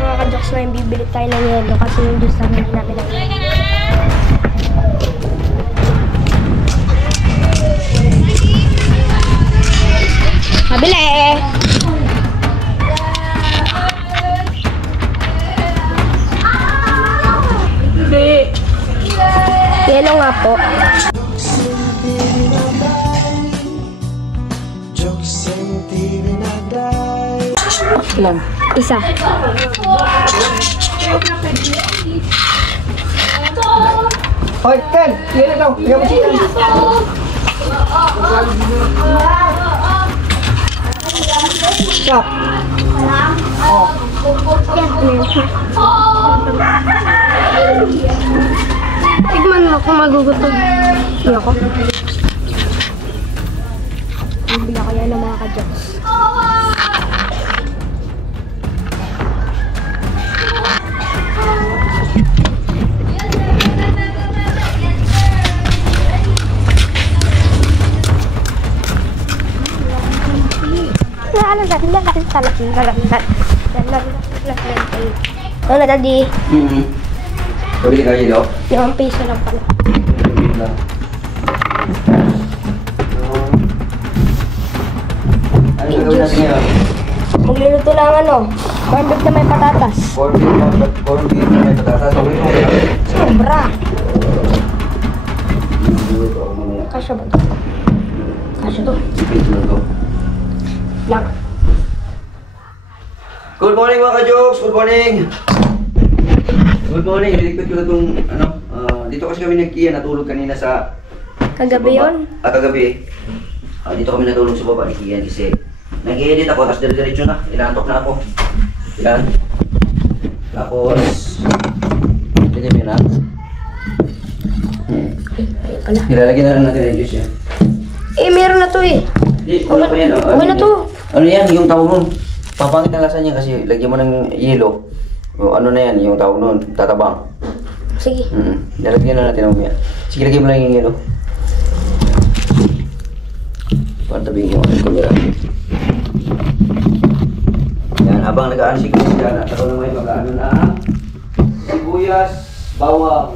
Mga ka-jokes na yung bibili tayo ng yelo kasi yung juice namin hindi namin lang. Mabili! Yelo nga po. Ilan? Isa. Hoy, Ken! Yelo daw! Bigyan mo siya. Stop! Tigman mo kung magugutom. Hindi ako. Bibili ako yan ng mga ka-jokes. Ano, Daddy? Pabili ka yelo? 5 piso lang pala. Ano gagawin natin ngayon? Magluluto lang ano, corn beef na may patatas. Corn beef na may patatas. Okay mo kaya? Sobra. Ito ako mamaya. Kasya ba ito? Kasya to. Ipit na to. Lang. Good morning mga ka-jokes! Good morning! Good morning! Nilikpit ko na itong ano, dito kasi kami nag-Kia, natulog kanina sa Kagabi sa baba. yun? Kagabi. Dito kami natulog sa baba ni Kian kasi nag-edit ako, tapos dire-diretso na. Inaantok na ako. Yan. Tapos, ganyan yun na. Nilalagyan na lang natin ang juice yan. Eh, meron na to eh. Wala pa yan. Okay na to. Ano yan, yung tawag nun. Papangit ang lasa niya kasi lagyan mo ng yelo. O, ano na yan, yung tawag nun, tatabang. Sige. Nalagyan na natin ang mamaya. Sige, lagyan mo lang yung yelo. Pantabing yung camera. Yan, habang nag-aano si Christian, at ako naman mag-aano na sibuyas, bawang.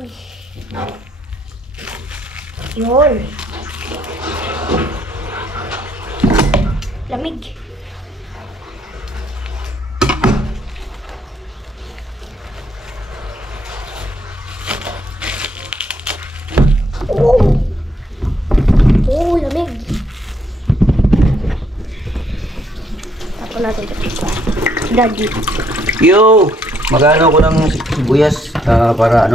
Uy. Yun. Lamig. Oh. Oh, lamig. Tapos natin ito. Daddy. Yo! Mag-ano ko ng sibuyas para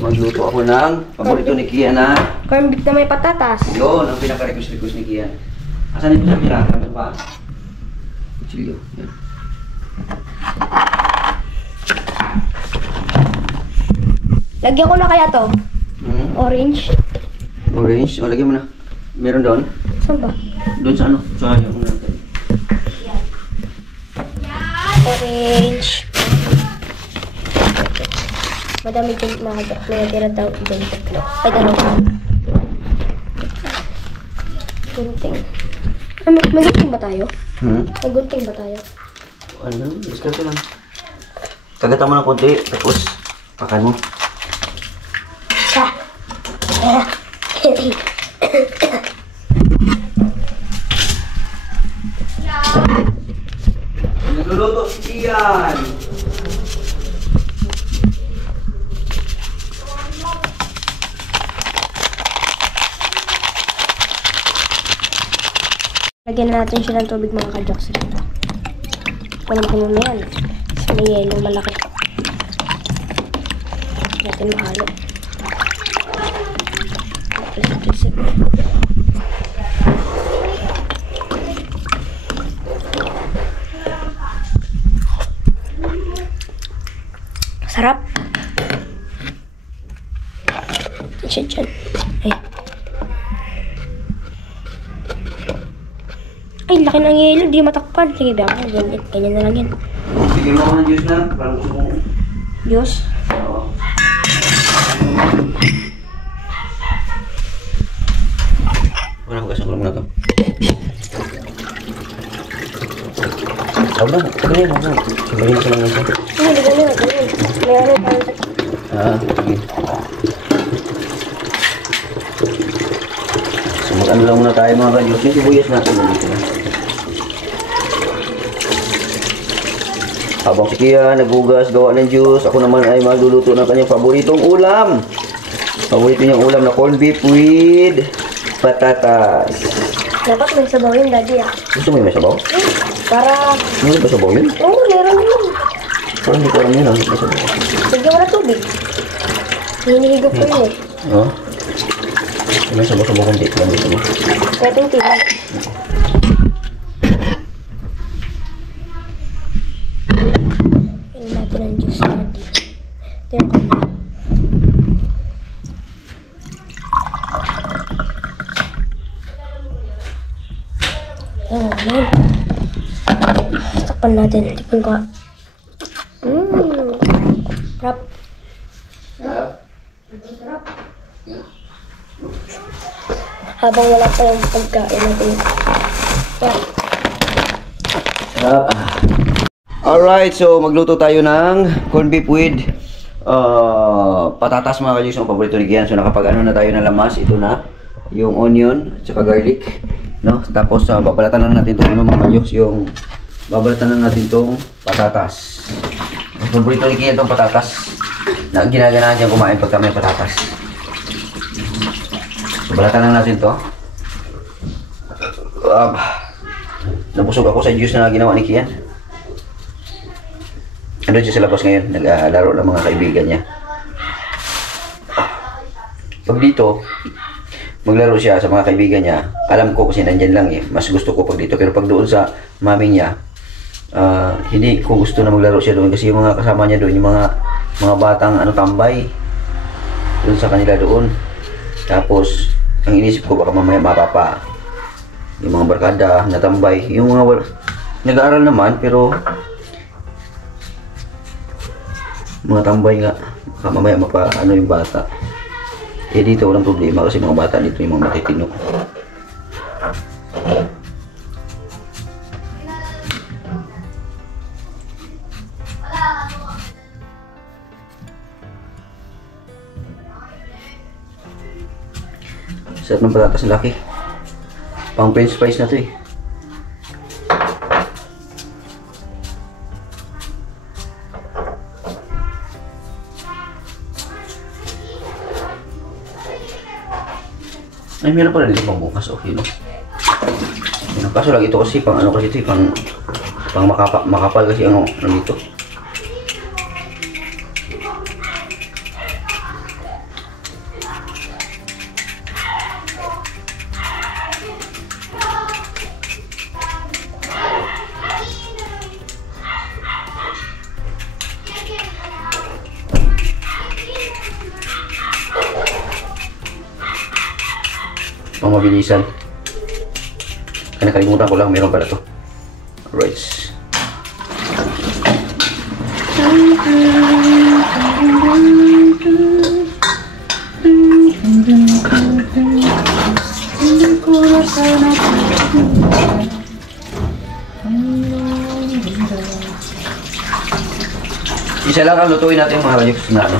magluto ako ng paborito ni Kian na Corn beef na may patatas. yun, ang pinaka-request ni Kian. Asan ito sa pirata? Ano ba? Chilio. Yan. Lagyan ko na kaya to. Orange. Orange? O, lagyan mo na. Meron doon? Saan ba? Doon sa ano? Sa yung Orange. Madami din nakagap na natira daw dyan tatlo. Ay, dalawa. Gunting. May gunting ba tayo? May gunting ba tayo? Ano? Diskarte lang. Kagatan mo ng konti, tapos pakan mo. Nagluluto si Kian! Lagyan na natin siya ng tubig mga ka-jokes dito. Puno na yan. Kasi may yelong malaki. Natin mahalo. Sarap. Siya dyan. Ay, laki ng yelo. Di matakpan. Sige, biya ko. Ganyan na lang yan. Sige mo ako ng juice na. Parang gusto mo. Diyos. Oo. Mana hugasan ko muna to. Sabi na, tagalin mo. Sabihin ko lang yan. Hindi, ganun. May ano pa. Sige. So, mag-ano lang muna tayo mga ka-juice. Yung sibuyas natin dito na. Habang si Kia naghugas, gawa ng juice, ako naman ay magluluto ng kanyang paboritong ulam. Paborito niyang ulam na corned beef with patatas. Dapat may sabaw yun, Daddy, ah. Gusto mo yung may sabaw? Para... Ano ba sabaw yun? Oo, meron yun. Parang hindi ko alam yun. May sabaw. Bigyan mo na tubig. Hinihigop ko yun, eh. Oo. May sabaw-sabaw kung dito lang dito mo. Kaya itong tibay. Yan natin ang juice, Daddy. Ito yung kanya. Yan. Takpan natin. Tikpan ko. Rap. Habang wala pa yung pagkain natin. Yan. Alright, so magluto tayo ng corned beef with patatas mga ka-juice. Ang paborito ni Kian. So nakapag ano na tayo ng lamas. Ito na yung onion at garlic. No? Tapos babalatan lang natin itong mga ka-juice. Yung babalatan lang natin itong patatas. Ang paborito ni Kian itong patatas. Na ginaganahan dyan kumain pagka may patatas. So balatan lang natin ito. Nabusog ako sa juice na ginawa ni Kian. Andun siya sa labas ngayon, nag-laro ng mga kaibigan niya. Pag dito, maglaro siya sa mga kaibigan niya, alam ko kasi nandyan lang eh, mas gusto ko pag dito. Pero pag doon sa mami niya, hindi ko gusto na maglaro siya doon kasi yung mga kasama niya doon, yung mga batang tambay, doon sa kanila doon. Tapos, ang inisip ko baka mamaya mapapa yung mga barkada na tambay, yung mga nag-aaral naman pero mga tambay nga, baka mamaya mapa yung bata. Eh dito walang problema kasi mga bata dito yung mga matitino. Sarap ng patatas na laki. Pang french fries na to eh. Ay, meron pala dito pang bukas, okay, no? Kaso lang ito kasi, pang ano kasi ito, pang makapal kasi ano dito. Pang mabilisan. Kaya nakalimutan ko lang, meron pala to. Alright. Isa lang ang lutuin natin mga kayuks na ano.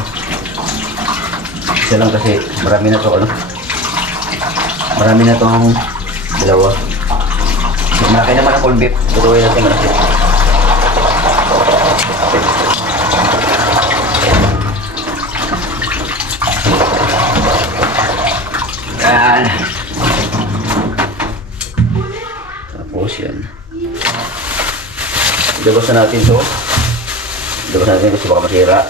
Isa lang kasi marami na to ano. Marami na itong dalawa. Malaki naman ang corned beef. Lutuin natin malaki. Yan. Tapos yan. Ilabas na natin ito. Ilabas natin kasi baka masira.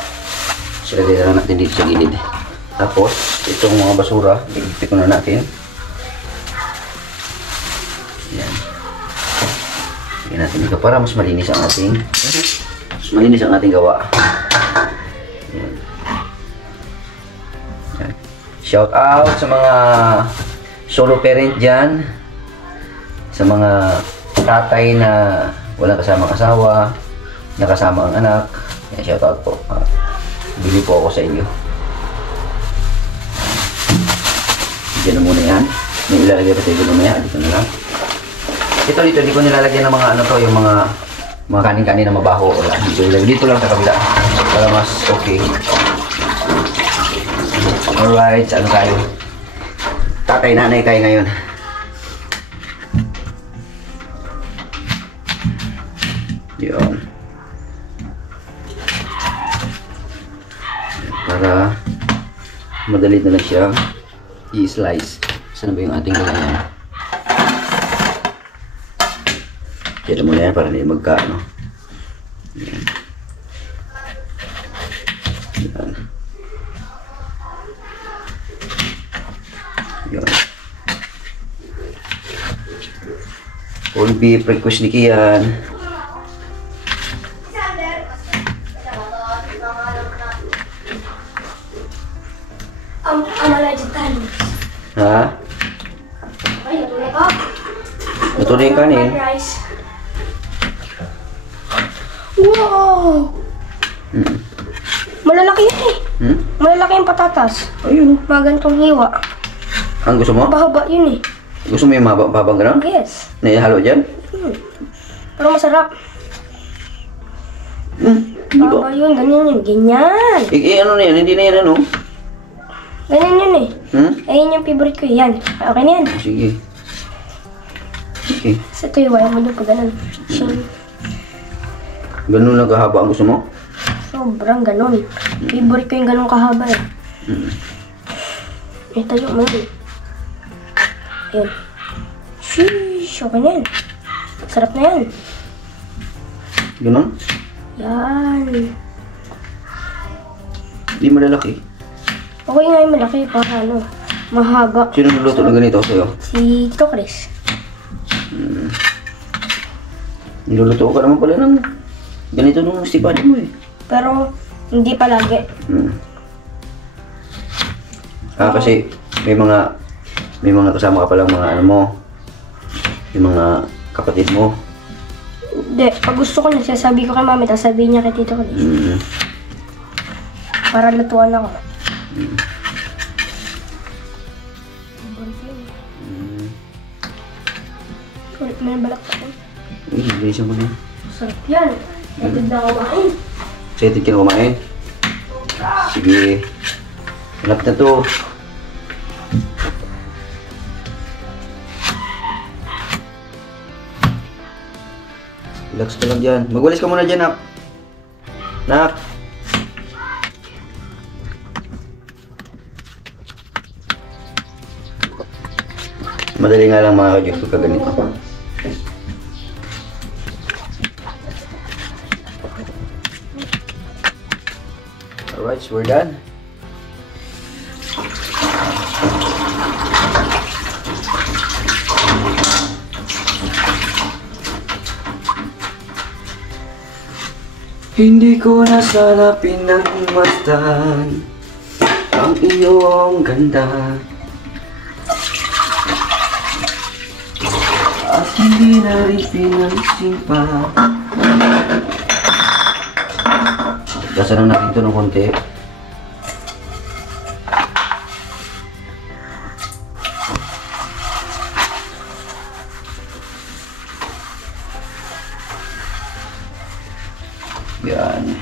Silagay na lang natin dito sa gilid. Tapos itong mga basura, iligpit na natin. Yan. Lagyan natin ito para mas malinis ang ating gawa. Yan. Yan. Shout out sa mga solo parent dyan, sa mga tatay na walang kasamang asawa, nakasama ang anak. Yan, shout out po. Bili po ako sa inyo. Diyan na muna yan. May ilalagay pa tayo mamaya. Dito na lang. Ito dito, hindi ko nilalagyan ng mga ano to, yung mga kanin-kanin na mabaho. Wala. Dito lang sa kabila. Para mas okay. Alright, ano tayo? Tatay, nanay tayo ngayon. Yun. Para madali na lang siya i-slice. Saan ba yung ating ganayan? Kaya mo na yan para hindi magkaano. Yan. Yan. Yan. All beef request ni Kian. Amalajitan. Ha? Ay, natulog ka. Ito na yung kanin. Rice. Wow! Hmm. Malalaki yan eh. Hmm? Malalaki yung patatas. Ayun. Mga ganitong hiwa. Ang gusto mo? Bahaba yun eh. Gusto mo yung mabang gano'n? Yes. Na ihalo dyan? Pero masarap. Hindi Bahaba ba? yun. Ganyan yun. Ganyan. Ano na yan? Hindi na yan ano? Ganyan yun eh. Hmm? Ayun yung favorite ko. Yan. Okay na yan. Sige. Okay. Sa ito hiwa mo doon pag ganun. Ganun lang kahaba ang gusto mo? Sobrang ganun. Favorite ko yung ganun kahaba eh. Hmm. Ito yung mo eh. Ayun. Sheesh. Okay na yan. Sarap na yan. Ganun? Yan. Hindi malalaki. Okay nga yung malaki para ano. Mahaba. Sino nuluto ng ganito sa'yo? Si Tito Chris. Niluluto ka naman pala ng ganito nung stipado mo eh. Pero hindi palagi. Hmm. Kasi may mga kasama ka palang mga ano mo. Yung mga kapatid mo. Hindi. Pag gusto ko na sabi ko kay mami, tapos sabihin niya kay Tito Chris. Hmm. Para lutuan ako. Ulit mo yung balak ko. Uy, bilisan mo na yan. Sarap yan. Agad na kumain. Excited ka na kumain? Sige. Malapit na to. Relax ka lang dyan. Magwalis ka muna dyan, Nak. Nak. Madali nga lang mga kadyos pagka ganito. Alright, so we're done. Hindi ko na sana pinagmasdan ang iyong ganda. At hindi na rin pinansin pa. Gasan lang natin ito ng konti. Yan.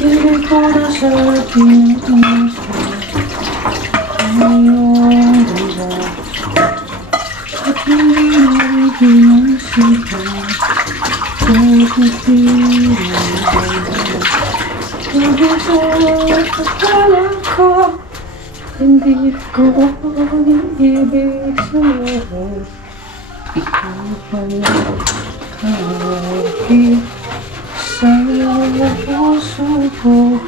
Hindi ko na sa akin ang iyong ganda. At hindi na rin pinansin pa. Akala ko hindi ko iibig sa'yo. Ikaw pala kahit sa puso ko.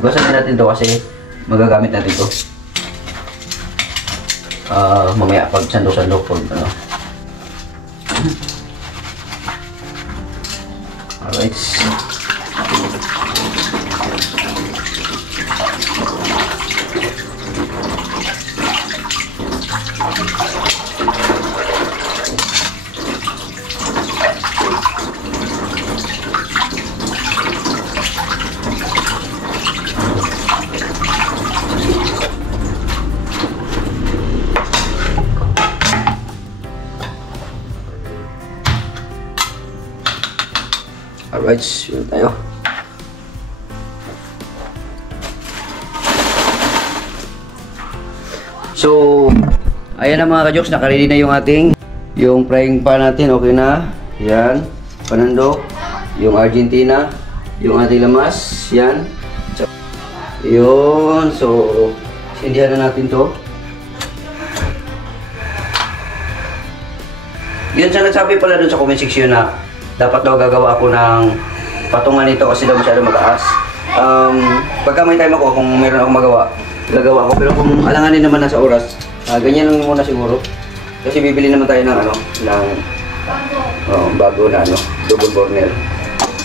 Gusto natin ito kasi magagamit natin ito. Mamaya pag sandok-sandok pag ano. Alright. Alright, yun tayo. So, ayan na mga ka-jokes, nakaready na yung ating frying pan natin, okay na. Yan, panandok, yung Argentina, yung ating lamas, yan. Yun, so, sindihan na natin to. Yun sa nagsabi pala dun sa comment section na dapat daw gagawa ako ng patungan nito kasi daw masyado mataas. Pagka may time ako, kung meron akong magawa, gagawa ako. Pero kung alanganin naman na sa oras, ganyan lang muna siguro. Kasi bibili naman tayo ng bago na double burner.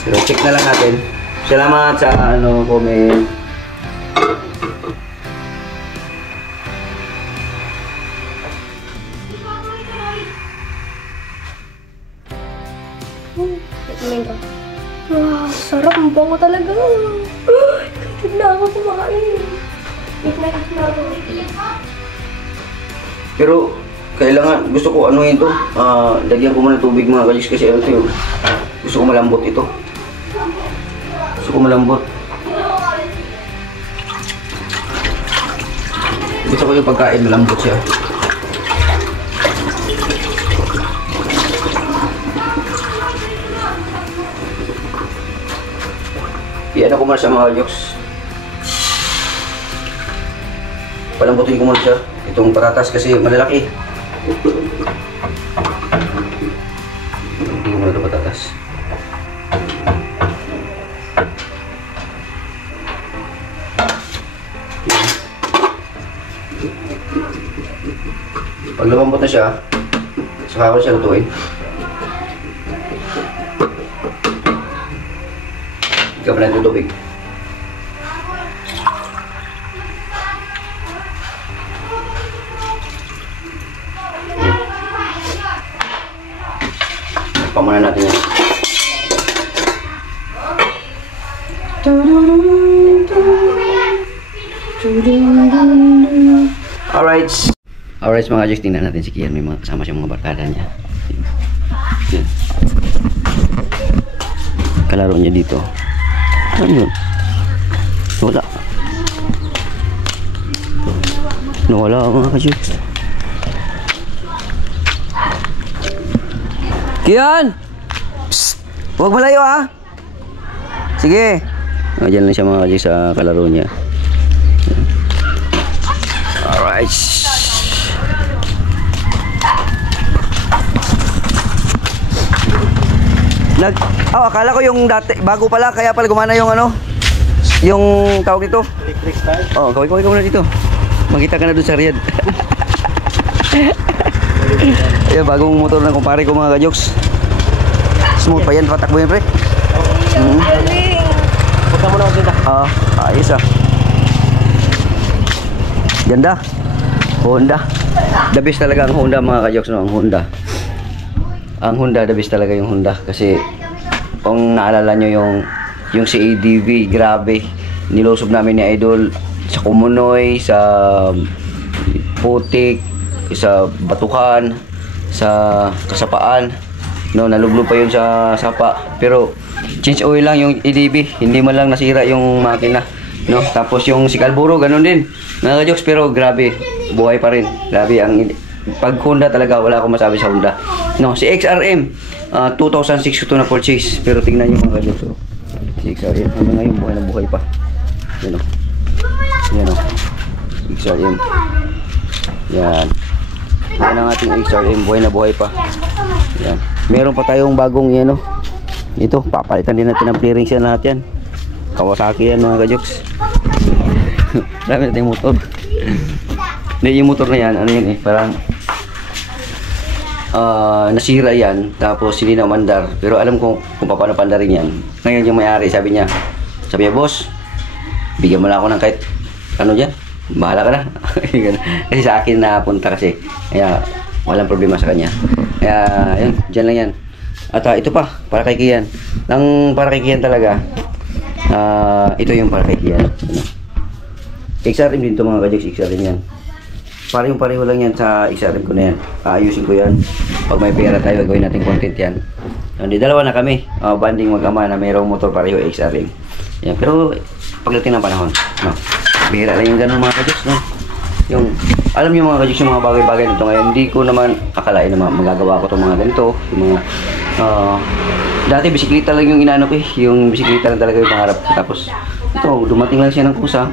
Pero check na lang natin. Salamat sa comment. Wow, sarap. Ang bango talaga. Kahit na ako kumakain. Pero, kailangan, gusto ko anuhin ito. Lagyan ko muna tubig mga kalis kasi gusto ko malambot ito. Gusto ko malambot. Gusto ko yung pagkain malambot siya. Iyan ako muna sa mga jokes. Palambutin ko muna siya. Itong patatas kasi malalaki. Hindi ko muna ito patatas. Pag lumambot na siya, saka ko siya lutuin. Ikaw pa na tubig. Pamana natin yan. Alright mga Jax, tingnan natin si Kian. May mga kasama siyang mga barkada niya. Yan. Kalaro niya dito. Ano yun? Wala. Nawala mga ka-Jax. Kian! Psst! Huwag malayo ha! Sige! Diyan lang siya mga ka-Jax sa kalaro niya. Alright. Akala ko yung dati, bago pala, kaya pala gumana yung yung tawag dito. Electric style? Oo, kawin ko muna dito. Makita ka na doon sa Riyadh. Ayan, bagong motor ng kumpare ko mga ka-Jokes. Smooth pa yan, patakbo yan pre. Punta mo na ako dito. Ayos Ganda. Honda. The best talaga ang Honda mga ka-Jokes, no? Ang Honda. Ang Honda, the best talaga yung Honda. Kasi kung naalala nyo yung si ADV, grabe. Nilusob namin ni Idol sa Kumunoy, sa Putik, sa Batukan, sa Kasapaan. No, naluglo pa yun sa Sapa. Pero change oil lang yung ADV, hindi man lang nasira yung makina. No, tapos yung si Calburo ganun din. Mga ka-Jokes, pero grabe, buhay pa rin. Grabe ang pag Honda talaga, wala akong masabi sa Honda. No, si XRM 2006 ito na purchase, pero tingnan niyo mga ka-Jokes. Si XRM hanggang ngayon buhay na buhay pa. Yan o. Yan o. XRM. Yan. Yan ang ating XRM, buhay na buhay pa. Yan. Meron pa tayong bagong yan o. Ito, papalitan din natin ang clearing siya lahat yan. Kawasaki yan mga ka-Jokes. Dami natin yung motor. Hindi, yung motor na yan, ano yun parang nasira yan, tapos hindi na umandar. Pero alam ko kung paano pandarin yan. Ngayon yung may-ari, sabi niya, boss, bigyan mo na ako ng kahit ano dyan, bahala ka na. Kasi sa akin napunta kasi, kaya walang problema sa kanya. Kaya yan, dyan lang yan. At ito pa, para kay Kian. Ang para kay Kian talaga, ito yung para kay Kian. XRM din ito mga ka-Jokes, XRM yan. Parehong-pareho lang yan sa XRM ko na yan. Ayusin ko yan. Pag may pera tayo, gawin natin content yan. Hindi, dalawa na kami. Banding mag-ama na mayroong motor pareho XRM. Yan. Pero pagdating ng panahon, no? Bihira lang yung ganun mga kajuks, no? Yung, alam niyo mga kajuks, yung mga bagay-bagay nito ngayon, hindi ko naman akalain na magagawa ko itong mga ganito. Yung mga, dati bisikleta lang yung inaano ko eh. Yung bisikleta lang talaga yung pangarap. Tapos, ito, dumating lang siya ng kusa.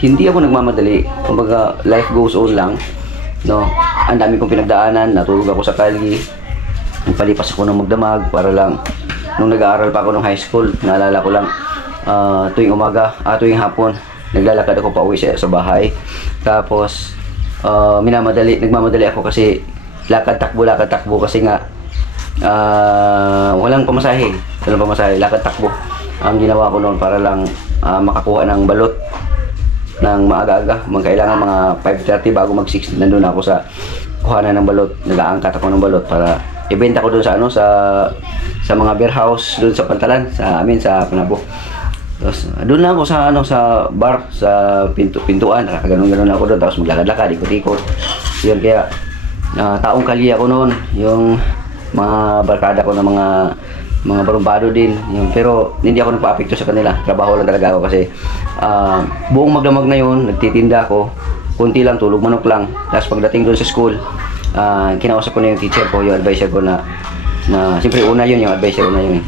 Hindi ako nagmamadali. Kumbaga, life goes on lang. No? Ang dami kong pinagdaanan. Natulog ako sa kalye. Nagpalipas ako ng magdamag para lang. Nung nag-aaral pa ako ng high school, naalala ko lang, tuwing umaga, tuwing hapon, naglalakad ako pa uwi sa bahay. Tapos, nagmamadali ako kasi lakad takbo kasi nga, walang pamasahe. Lakad takbo. Ang ginawa ko noon para lang makakuha ng balot ng maaga-aga. Kailangan mga 5:30 bago mag-6 nandun ako sa kuhanan ng balot. Nag-aangkat ako ng balot para ibenta ko doon sa mga beer house doon sa Pantalan, sa amin sa Panabo. Tapos doon lang ako sa bar, sa pintuan, nakakaganon-ganon ako doon, tapos maglakad-lakad, ikot-ikot. Yun, kaya taong kalye ako noon, yung mga barkada ko ng mga barumbado din yun. Pero hindi ako nagpa-apekto sa kanila, trabaho lang talaga ako kasi buong magdamag na yun, nagtitinda ako, kunti lang, tulog manok lang. Tapos pagdating doon sa school, kinausap ko na yung teacher ko, yung advisor ko na siyempre una yun, yung advisor una yun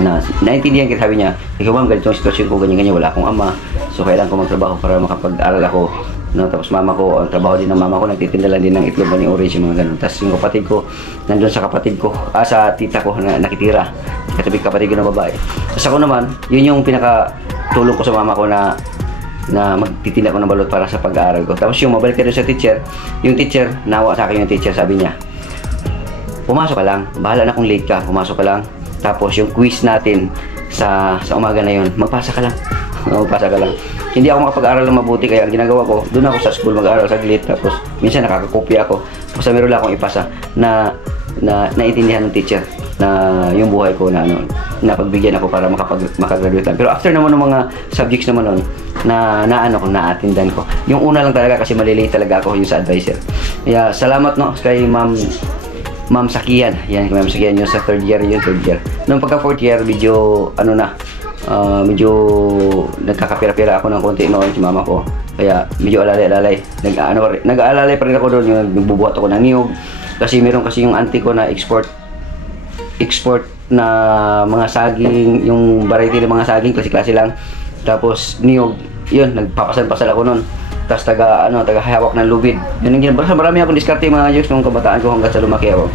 na naintindihan kita, sabi niya, ikaw ma'am, ganito ang sitwasyon ko, ganyan-ganyan, wala akong ama, so kailangan ko magtrabaho para makapag-aral ako. No, tapos mama ko, ang trabaho din ng mama ko, nagtitinda lang din ng itlog ni orange, yung mga ganun. Tapos yung kapatid ko, nandun sa kapatid ko, sa tita ko na nakitira, katabi kapatid ko na babae. Tapos ako naman, yun yung pinakatulong ko sa mama ko na magtitinda ko ng balot para sa pag-aaral ko. Tapos yung mabalik ka doon sa teacher, yung teacher, nawa sa akin yung teacher, sabi niya, pumasok ka lang, bahala na kung late ka, pumasok ka lang. Tapos yung quiz natin sa umaga na yun, magpasa ka lang. Magpasa ka lang. Hindi ako makapag-aral ng mabuti, kaya ang ginagawa ko, doon ako sa school mag-aaral saglit, tapos minsan nakakakopya ako. Basta meron lang akong ipasa na naintindihan ng teacher na yung buhay ko na pagbigyan ako para makagraduate lang. Pero after naman ng mga subjects naman nun, na-attendan ko. Yung una lang talaga kasi malilate talaga ako yung sa advisor. Kaya salamat no kay Ma'am Sakian. Yan, Ma'am Sakian yung sa third year. Nung pagka fourth year, medyo medyo nagkakapira-pira ako ng konti noon si mama ko. Kaya medyo alalay-alalay. Nag-aalalay pa rin ako doon, yung nagbubuhat ako ng niyog. Kasi meron kasi yung auntie ko na export na mga saging, yung variety ng mga saging, klase-klase lang. Tapos niyog, yun, nagpapasal-pasal ako noon. Tapos taga-hawak ng lubid. Yun ang ginawa. Marami akong diskarte mga Diyos nung kabataan ko hanggang sa lumaki ako.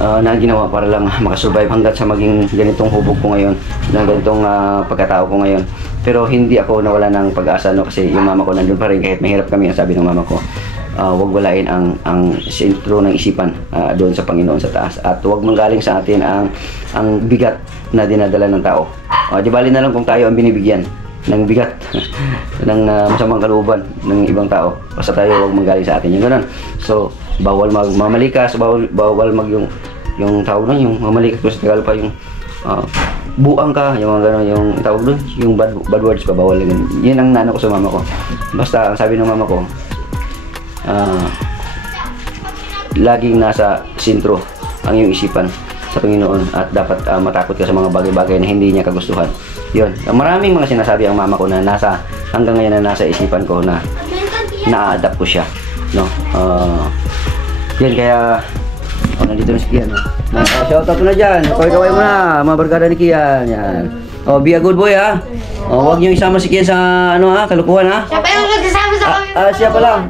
Na ginawa para lang makasurvive hanggang sa maging ganitong hubog ko ngayon, na ganitong pagkatao ko ngayon. Pero hindi ako nawala ng pag-asa kasi yung mama ko nandun pa rin kahit mahirap kami. Ang sabi ng mama ko, huwag walain ang sentro ng isipan doon sa Panginoon sa taas, at huwag manggaling sa atin ang bigat na dinadala ng tao. Di bali na lang kung tayo ang binibigyan ng bigat ng masamang kalooban ng ibang tao, basta tayo huwag manggaling sa atin yung ganun. So bawal magmamalikas, bawal yung tawag nun, yung mamalikas ko sa Tagalog pa, yung buang ka, yung mga gano'n, yung tawag doon, yung bad words pa, bawal yun. Yun ang nano ko sa mama ko. Basta ang sabi ng mama ko, laging nasa sentro ang iyong isipan sa Panginoon, at dapat matakot ka sa mga bagay-bagay na hindi niya kagustuhan. Yun, maraming mga sinasabi ang mama ko na hanggang ngayon na nasa isipan ko, na na-adapt ko siya, no? Yan, kaya nandito na si Kian. Shoutout ko na dyan. Kaway-kaway mo na, mga barkada ni Kian. Yan. Be a good boy, ha. Huwag niyo isama si Kian sa kalukuhan, ha. Siya pa yung magkasama sa kami. Siya pa lang.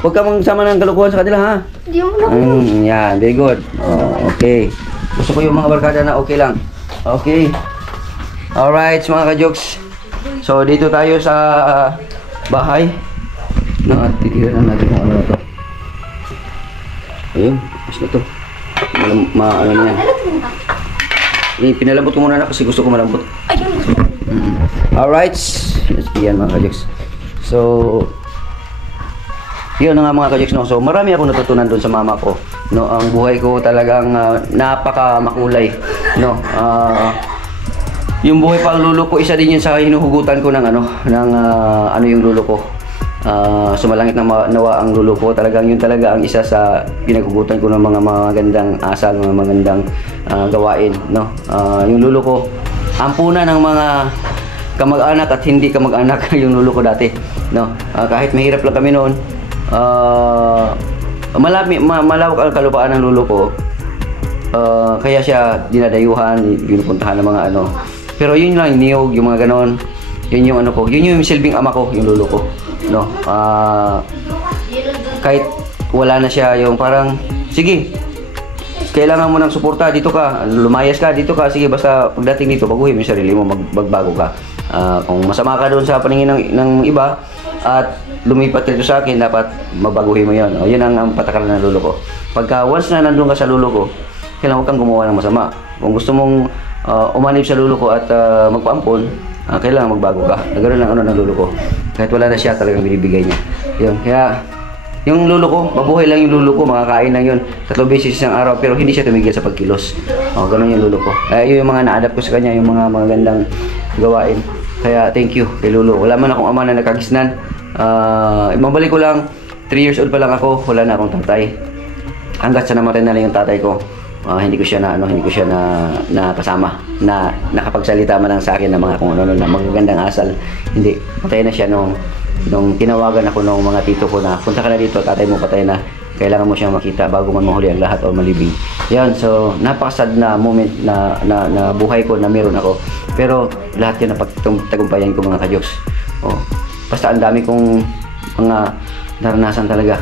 Huwag ka magsama ng kalukuhan sa kanila, ha. Hindi mo na. Yan, very good. Okay. Gusto ko yung mga barkada na okay lang. Okay. Alright, mga ka-jokes. So, dito tayo sa bahay. Titira na natin kung ano na to. Ayun, mas na to. Ano na yan. Pinalambot ko muna na kasi gusto ko malambot. Alright. Yan mga ka-jokes. So, yun na nga mga ka-jokes, no? So, marami akong natutunan doon sa mama ko. No, ang buhay ko talagang napaka makulay. No, yung buhay pa ang lulo ko, isa din yun sa hinuhugutan ko ng ano yung lulo ko. Sumalangit na nawa ang lulo ko. Talagang yun talaga ang isa sa pinaghugutan ko ng mga magandang asal, mga magandang gawain, no? Yung lulo ko, ampuna ng mga kamag-anak at hindi kamag-anak yung lulo ko dati, no? Kahit mahirap lang kami noon, malawak ang kalupaan ng lulo ko. Kaya siya dinadayuhan, pinupuntahan ng mga ano. Pero yun lang, niyog, yung mga ganon. Yun yung ano ko, yun yung silbing ama ko, yung lulo ko, no? Kahit wala na siya, yung parang, sige, kailangan mo ng suporta, dito ka, lumayas ka, dito ka, sige, basta pagdating dito, baguhin mo yung sarili mo, magbago ka. Kung masama ka doon sa paningin ng iba, at lumipat ka dito sa akin, dapat mabaguhin mo yun. Yun ang patakaran ng lulo ko. Pagka once na nandun ka sa lulo ko, kailangan huwag kang gumawa ng masama. Kung gusto mong umanib sa lulo ko at magpaampon, kailangan magbago ka. Nagkaroon lang ng lulo ko. Kahit wala na siya, talagang binibigay niya. Yun. Kaya, yung lulo ko, mabuhay lang yung lulo ko, makakain lang yun 3 beses isang araw, pero hindi siya tumigil sa pagkilos. Ganun yung lulo ko. Yun yung mga na-adapt ko sa kanya, yung mga magandang gawain. Kaya, thank you kay lulo. Wala man akong ama na nakagisnan. Mabalik ko lang, 3 years old pa lang ako, wala na akong tatay. Hanggat sa namatay na lang yung tatay ko, hindi ko siya na kasama, na nakapagsalita man lang sa akin ng mga kung ano na magagandang asal. Hindi, patay na siya nung tinawagan ako ng mga tito ko na punta ka na dito, tatay mo patay na, kailangan mo siyang makita bago man mahuli ang lahat o malibing. Yan, so napakasad na moment na buhay ko na meron ako. Pero lahat yun napagtagumpayan ko, mga ka-Diyos. Basta ang dami kong mga naranasan talaga.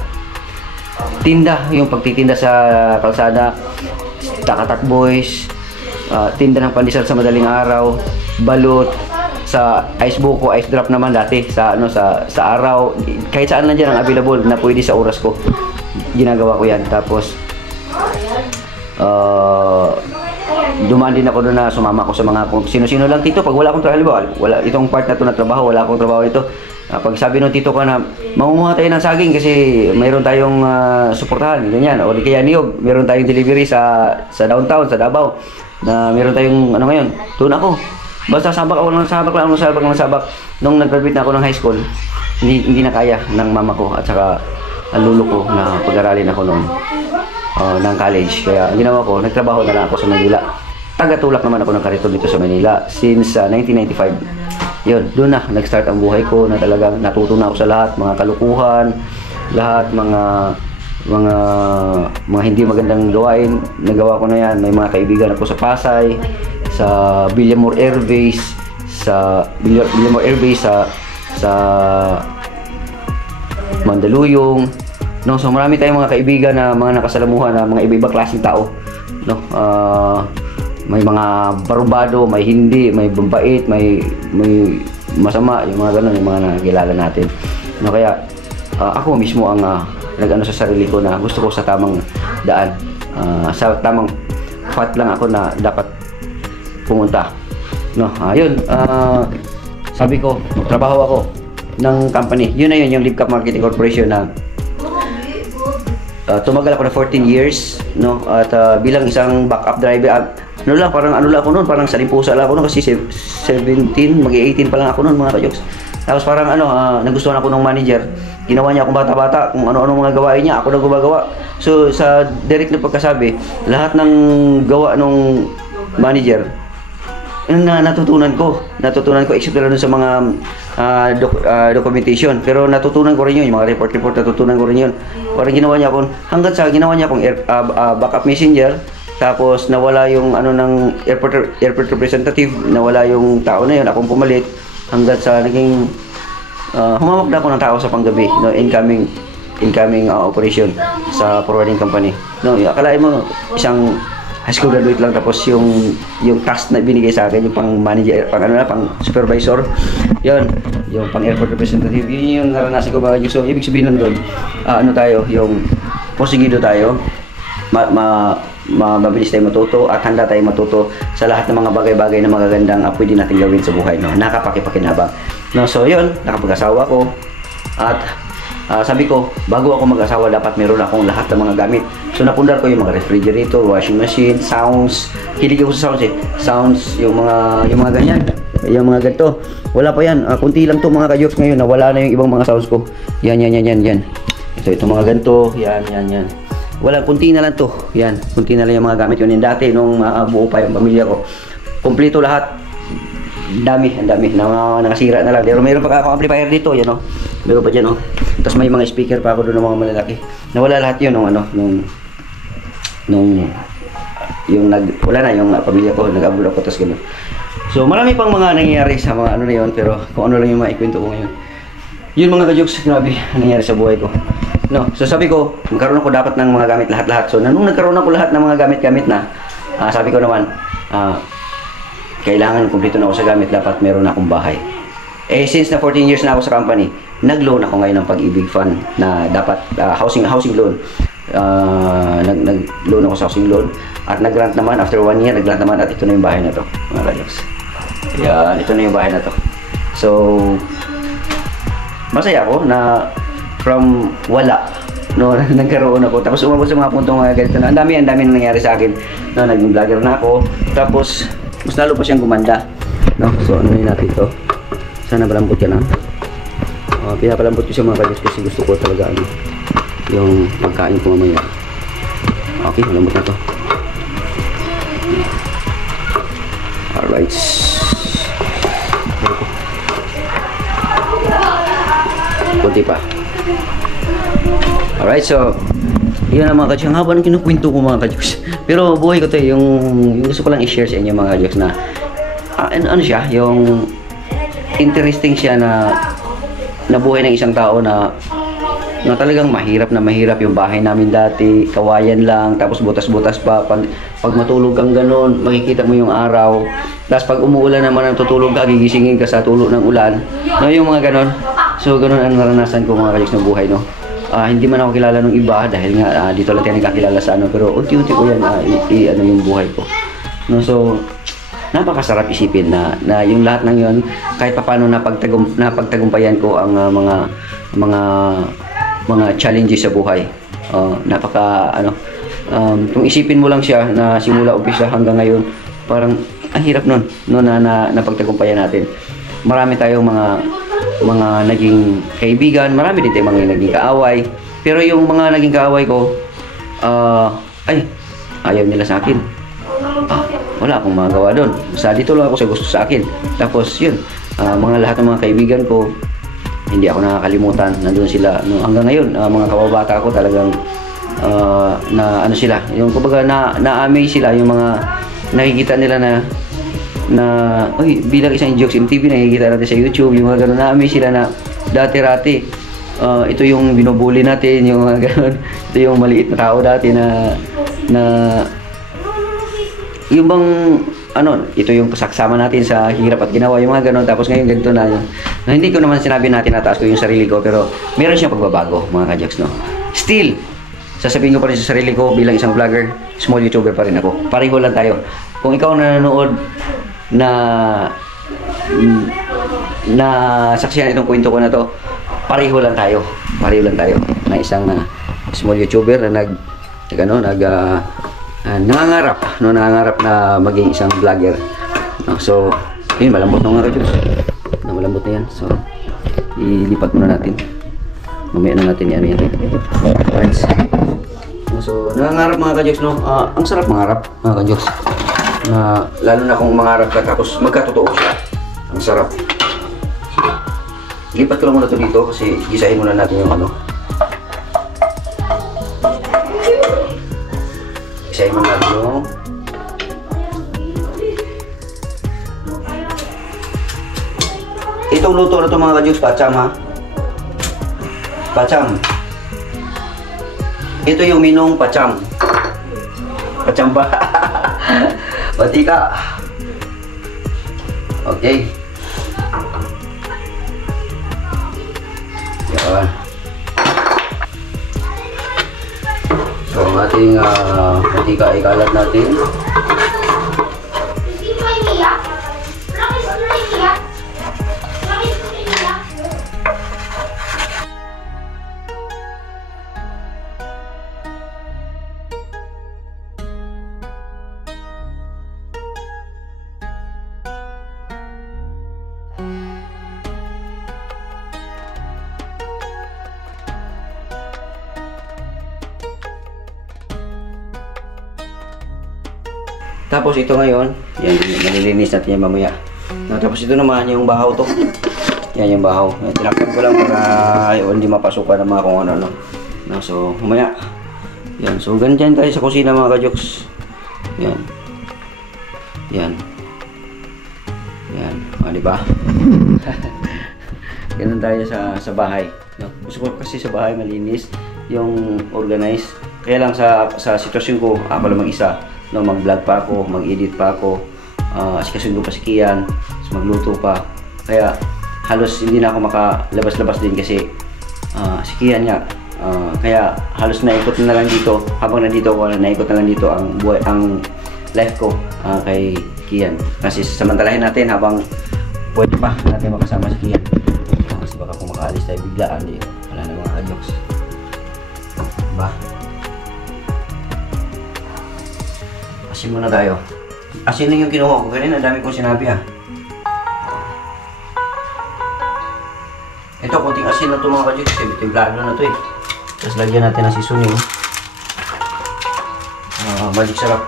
Tinda, yung pagtitinda sa kalsada, Takatak Boys, tinda ng pandesal sa madaling araw, balot, sa ice buko, ice drop naman dati, sa araw, kahit saan lang dyan ang available na pwede sa oras ko, ginagawa ko yan. Tapos, dumaan din ako doon na sumama ko sa mga kung sino-sino lang tito, pag wala akong trabaho, wala itong part na to na trabaho, wala akong trabaho ito. Pag sabi ng tito ko na mangunguha tayo ng saging kasi mayroon tayong suportahan, ganyan, o di kaya niyog, mayroon tayong delivery sa downtown, sa Davao, na mayroon tayong ano ngayon, doon ako. Basta sabak ako ng sabak. Nung nag-graduate na ako ng high school, hindi na kaya ng mama ko at saka ang lulo ko na pag-aralin ako noon ng college. Kaya ang ginawa ko, nagtrabaho na lang ako sa Manila. Tagatulak naman ako ng kariton dito sa Manila since 1995. Yun, doon na nag-start ang buhay ko na talagang natuto na ako sa lahat, mga kalukuhan, lahat mga hindi magandang gawain, nagawa ko na yan. May mga kaibigan ako sa Pasay, sa Villamor Air Base, sa Mandaluyong, no? So marami tayong mga kaibigan na mga nakasalamuhan na mga iba-ibang klaseng tao, no? May mga barubado, may hindi, may bambait, may masama, yung mga ganun, yung mga nakilala natin. No, kaya ako mismo ang nag-ano sa sarili ko na gusto ko sa tamang daan, sa tamang path lang ako na dapat pumunta. No, yun, sabi ko, trabaho ako ng company. Yun na yun, yung Libcap Marketing Corporation na tumagal ako na 14 years, no? At bilang isang backup driver, parang ako noon, parang salimpusa lang ako noon kasi 17, mag-18 pa lang ako noon, mga ka-Diyos. Tapos parang nagustuhan ako ng manager. Ginawa niya akong bata-bata, kung ano-ano mga gawain niya, ako na gumagawa. So sa direct na pagkasabi, lahat ng gawa ng manager natutunan ko except lang sa mga documentation, pero natutunan ko rin yun, yung mga report natutunan ko rin yun. Parang ginawa niya akong backup messenger. Tapos nawala yung ng airport representative, nawala yung tao na yun, akong pumalit hanggang sa naging humawak na ako ng tao sa panggabi, no, incoming operation sa forwarding company. No, akalain mo isang high school graduate lang, tapos yung task na binigay sa akin, yung pang manager, pang supervisor, yun, yung pang airport representative, yun yung naranasan ko, mga Diyos. So ibig sabihin nun doon, yung posigido tayo, mabilis tayo matuto at handa tayo matuto sa lahat ng mga bagay-bagay na magagandang pwede natin gawin sa buhay, no? Nakapakipakinabang, no? So yun, nakapag-asawa ko at sabi ko, bago ako mag-asawa, dapat meron akong lahat ng mga gamit. So napundar ko yung mga refrigerator, washing machine, sounds. Hilig ako sa sounds eh. Sounds, yung mga ganyan. Yung mga ganito. Wala pa yan. Kunti lang to mga kajoks ngayon. Nawala na yung ibang mga sounds ko. Yan. Ito mga ganito. Yan. Wala, kunti na lang to. Yan, kunti na lang yung mga gamit yun. Yung dati, nung buo pa yung pamilya ko. Kompleto lahat. Ang dami na nakasira na lang. Pero mayroon pa ako amplifier dito, yan o. Meron pa dyan o. Tapos may mga speaker pa ako doon ng mga malalaki. Nawala lahat yun wala na yung pamilya ko, nag-abroad ako, tapos gano'n. So marami pang mga nangyayari sa mga ano na yun, pero kung ano lang yung maikwento ko ngayon. Yun mga kajoks, grabe nangyayari sa buhay ko. No, so sabi ko, magkaroon ako dapat ng mga gamit lahat-lahat. So nung nagkaroon ako lahat ng mga gamit-gamit na, sabi ko naman, kailangan kumpleto na ako sa gamit, dapat meron na akong bahay. Since na 14 years na ako sa company, nag-loan ako ngayon ng Pag-ibig Fund na dapat housing loan. Nag-loan ako sa housing loan at nag-grant naman after 1 year, nag-grant naman at ito na yung bahay na to, mga kajoks. Yan, ito na yung bahay na to. So masaya ako na from wala, no, nagkaroon ako. Tapos umabot sa mga puntong ganito na ang dami na nangyari sa akin. No, naging vlogger na ako. Tapos mas lalo pa siyang gumanda. No, so ano natin ito. Sana malambot yan, ha. Pinapalambot ko siya mga kajoks kasi gusto ko talaga yung pagkain ko mamaya. Okay, malambot na to. Alright. Kunti pa. Alright, so yun na mga kajoks. Ang haba ng kinukwento ko mga kajoks. Pero buhay ko to, yung gusto ko lang i-share sa inyo mga kajoks na ano siya, yung interesting siya na buhay ng isang tao na talagang mahirap yung bahay namin dati, kawayan lang, tapos butas-butas pa. Pag matulog kang ganun, makikita mo yung araw. Tapos pag umuulan naman, tutulog ka, gigisingin ka sa tulo ng ulan. No, yung mga ganun. So ganun ang naranasan ko mga kajoks ng buhay, no. Hindi man ako kilala ng iba dahil nga dito lang tayo nagkakilala sa ano, pero unti-unti ko yan ano yung buhay ko. No, so napakasarap isipin na yung lahat ng yon kahit papaano napagtagumpayan ko ang mga challenges sa buhay. Kung isipin mo lang siya na simula umpisa hanggang ngayon, parang ang hirap nun na napagtagumpayan natin. Marami tayong mga naging kaibigan, marami din tayong mga naging kaaway. Pero yung mga naging kaaway ko, ayaw nila sa akin. Wala akong magawa doon. Dito lang ako sa gusto sa akin. Tapos yun, lahat ng mga kaibigan ko, hindi ako nakakalimutan. Nandun sila. Hanggang ngayon, mga kababata ko talagang na ano sila. Yung kumbaga na-amaze sila yung mga nakikita nila bilang isang Jokes MTV, nakikita natin sa YouTube, yung mga gano'n, na-amaze sila na dati-rati. Ito yung binubuli natin, yung mga gano'n. Ito yung maliit na tao dati na yung bang ito yung kasaksama natin sa hirap at ginawa, yung mga gano'n. Tapos ngayon ganito na yun. Hindi ko naman sinabi natin na taas ko yung sarili ko, pero meron siyang pagbabago mga kajoks, no. Still, sasabihin ko pa rin sa sarili ko bilang isang vlogger, small YouTuber pa rin ako. Pareho lang tayo. Kung ikaw nanonood na saksihan itong kwento ko na to, pareho lang tayo na isang small YouTuber na nangangarap na maging isang vlogger. So, yun, malambot na nga kayo. Malambot na yan. So, ilipat muna natin. Mamaya na natin yan. Friends. So, nangangarap mga kajoks, no? Ang sarap mangarap mga kajoks. Lalo na kung mangarap ka tapos magkatotoo siya. Ang sarap. Lipat ko lang muna ito dito kasi gisahin muna natin yung Gisahin muna natin yung itong luto na ito mga kajoks, pacham, ha? Pacham. Ito yung minong pacham. Pacham ba? Batika. Okay. Yan. So ang ating batika ikalat natin. Tapos ito ngayon, yan, malilinis natin yan mamaya. Tapos ito naman, yung bahaw to. Yan yung bahaw. Tinakpan ko lang para hindi mapasukan ng mga kung ano-ano. So, mamaya. Yan. So, ganyan tayo sa kusina mga kajoks. Yan. Yan. Yan. O, diba? Ganun tayo sa bahay. No? Gusto ko kasi sa bahay malinis, yung organized. Kaya lang sa sitwasyon ko, ako lang mag-isa. No, mag-vlog pa ako, mag-edit pa ako, asikasundo pa si Kian, magluto pa. Kaya halos hindi na ako makalabas-labas din kasi si Kian nga. Kaya halos naikot na lang dito, habang nandito ako, naikot na lang dito ang buhay, ang life ko kay Kian. Kasi samantalahin natin habang pwede pa natin makasama si Kian. Kasi baka kung makaalis tayo biglaan, wala na mga kajoks. Diba? Asin muna tayo. Asin lang yung kinuha ko. Kanina, dami kong sinabi Ito, kunting asin na ito mga kajoks. Timplado na ito eh. Tapos lagyan natin ng seasoning. Balik sarap.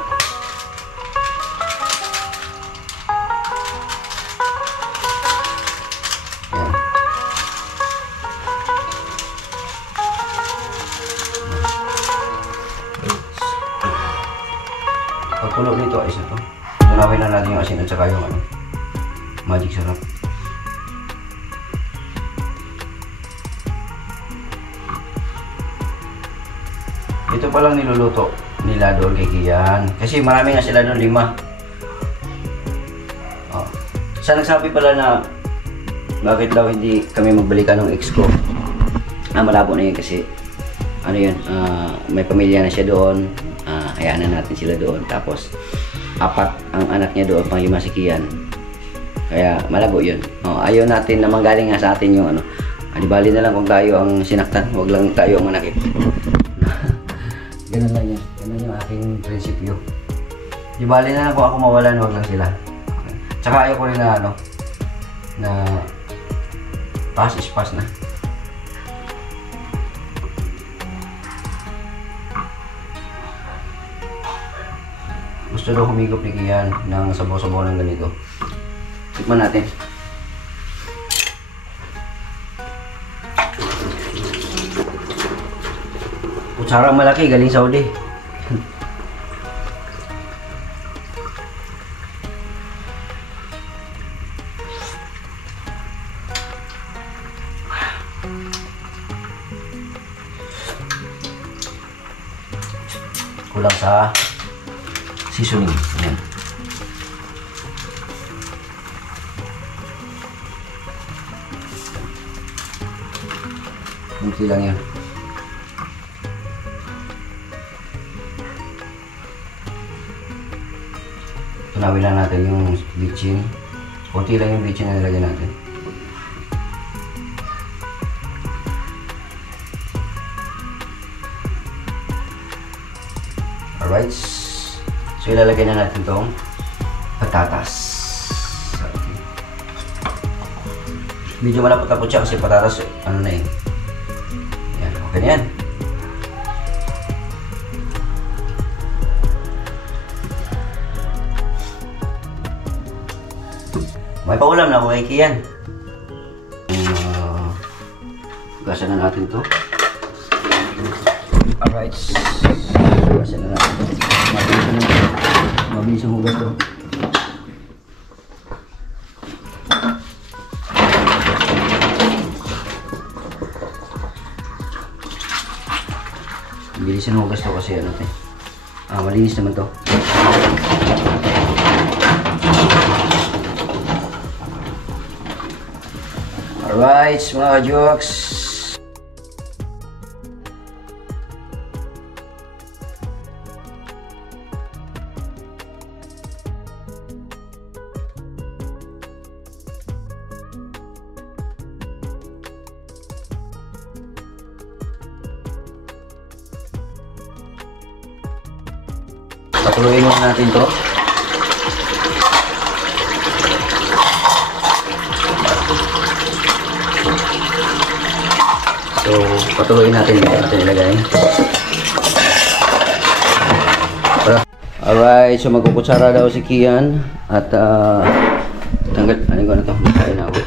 Yan. Pagkulo nito ay isa to. Tunawin na natin yung asin at saka yung magic sarap. Ito pa lang niluluto nila doon kay Kian. Kasi marami nga sila doon, 5. Sa nagsabi pala na bakit daw hindi kami magbalikan ng ex ko. Malabo na yun kasi ano yun, may pamilya na siya doon. Hayaan na natin sila doon. Tapos 4 ang anak niya doon, pang 5 si Kian. Kaya malabo yun. Ayaw natin na manggaling nga sa atin yung ano. Di bali na lang kung tayo ang sinaktan, huwag lang tayo ang manakit. Ganun lang yan. Ganun yung aking prinsipyo. Di bali na lang kung ako mawalan, huwag lang sila. Okay. Tsaka ayaw ko rin na ano, na pass is pass na. Gusto daw humigop ni Kian ng sabaw-sabaw ng ganito. Tikman natin. Kutsarang malaki, galing Saudi. Kulang sa seasoning. Ayan. Kunti lang yan. Tunawin lang natin yung bitchin. Kunti lang yung bitchin na nilagyan natin. Alright. So ilalagay na natin itong patatas. Okay. Medyo malapot-lapot siya kasi patatas ano na eh. Yan, okay na yan. May paulam na ako kay Kian. Gasan na natin to. Alright. Gasan na natin to. Mabilis ang hugas to. Mabilis ang hugas to kasi ano to. Malinis naman to. Alright, mga jokes. Patuloyin muna natin to. So, patuloyin natin yung natin ilagay. Alright, so magkukutsara daw si Kian. At tanggal, ano ko na ito? Makain na ako.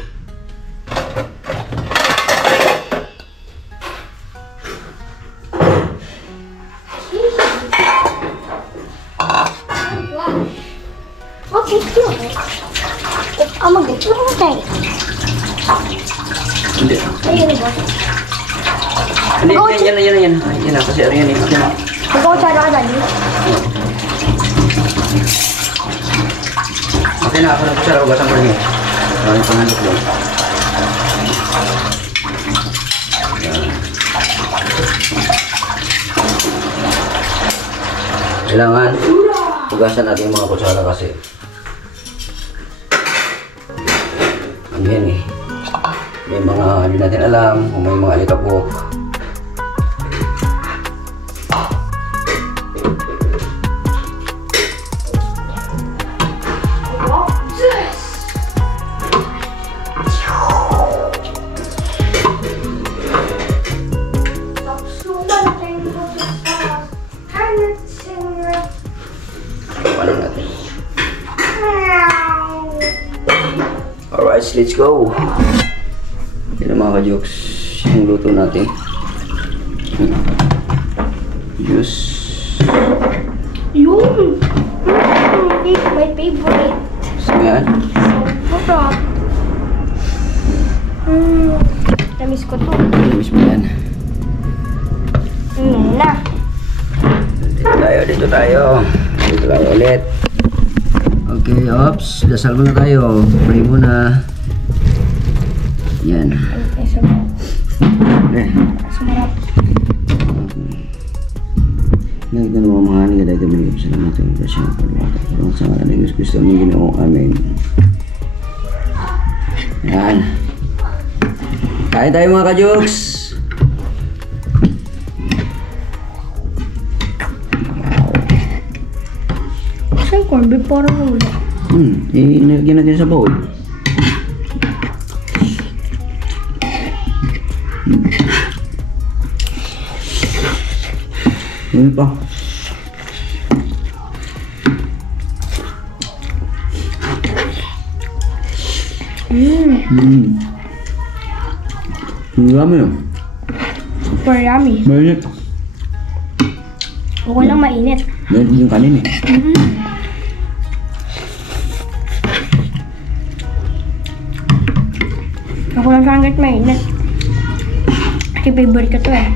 Okay, cute. Mag-ito na tayo. Hindi. Ayun ba? Hindi, yan na. Yan na, kasi ano yan eh. Yan na. Mag-kutsara ka dali. Okay na, ako nagkutsara. Ugasan ko rin eh. Maraming panghandok doon. Kailangan ugasan natin yung mga kutsara kasi ano yan eh, may mga hindi natin alam kung may mga alikabok. Alright, let's go. Yan ang mga ka-jokes yung luto natin. Juice. Yun! My favorite. So yan. Sarap. Tamis ko to. Tamis mo yan. Na. Dito tayo ulit. Okay, ops, dasal muna tayo. Pray muna. Yan. Okay, sarap. Okay. Sarap. Nakita ng mga mahal nga dahil kami ng salamat sa mga kasya ng pagwata. Parang sa ngalan ng Diyos Kristo ang ginoo. Amen. Yan. Kain tayo mga ka-jokes. Saan corn beef parang wala? Inilagyan natin sa bowl. Ano pa? Yummy yun. Super yummy. Mainit. Okay lang mainit. Mainit yung kanin eh. Ako lang hanggat mainit. Kasi favorite ko to eh.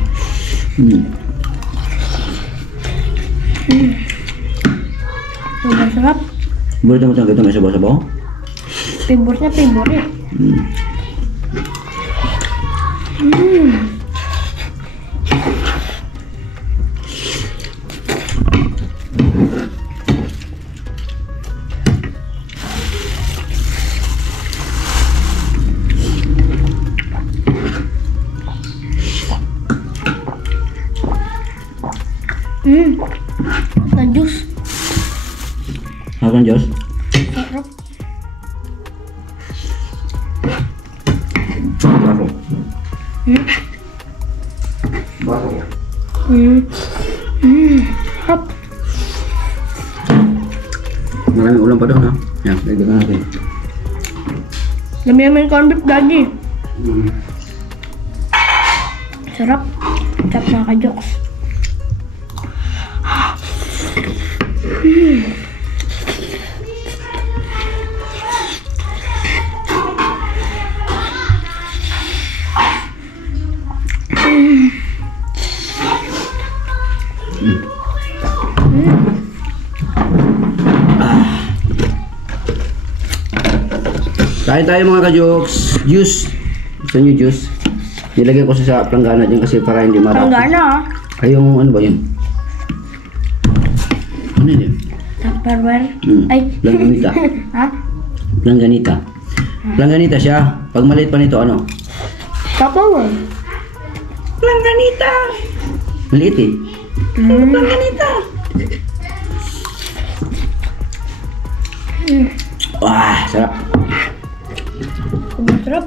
Sobrang sarap. Boleh tayo kita may sabaw-sabaw? Favorite na favorite. Na juice. Akan Diyos? Sarap. Baso. Baso. Sarap. Maraming ulam pa doon ha. Yan, dagdagan natin. Dami naman corn beef, daddy. Sarap. Sarap mga ka-jokes. Kain tayo mga ka-jokes. Juice. Gusto nyo juice? Nilagyan ko sa planggana dyan kasi para hindi marap. Planggana? Ay, yung ano ba yun? Ano yun? Tupperware? Ay. Planganita. Ha? Planganita. Planganita siya. Pag maliit pa nito, ano? Tupperware? Planganita! Maliit eh. Planganita! Wah, sarap. Sarap.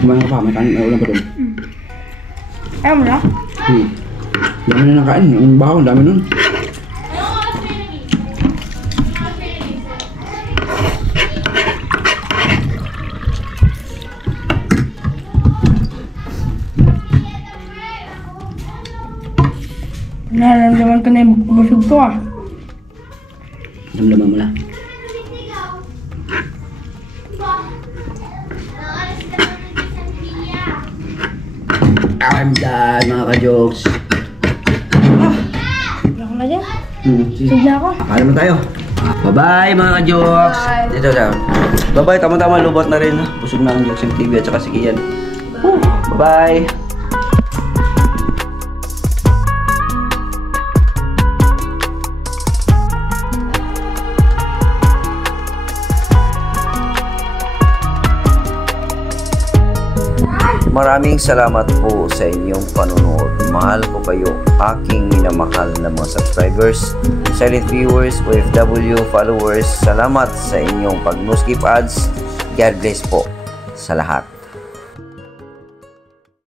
Kumain ka pa, may kanin, may ulam pa doon. Ayaw mo na? Dami na nakain, yung bahaw, dami nun. Nararamdaman ko na yung busog ko ah. Damdaman mo na. I'm done, mga ka-jokes. Wala ko na dyan. Sige. Busog na ako. Akala mo tayo. Bye-bye, mga ka-jokes. Bye. Dito daw. Bye-bye, tama-tama, lubot na rin. Busog na ang Jokes TV at saka si Kian. Bye-bye. Maraming salamat po sa inyong panunood. Mahal ko kayo, aking minamahal na mga subscribers, silent viewers, OFW followers. Salamat sa inyong pag-no skip ads. God bless po sa lahat.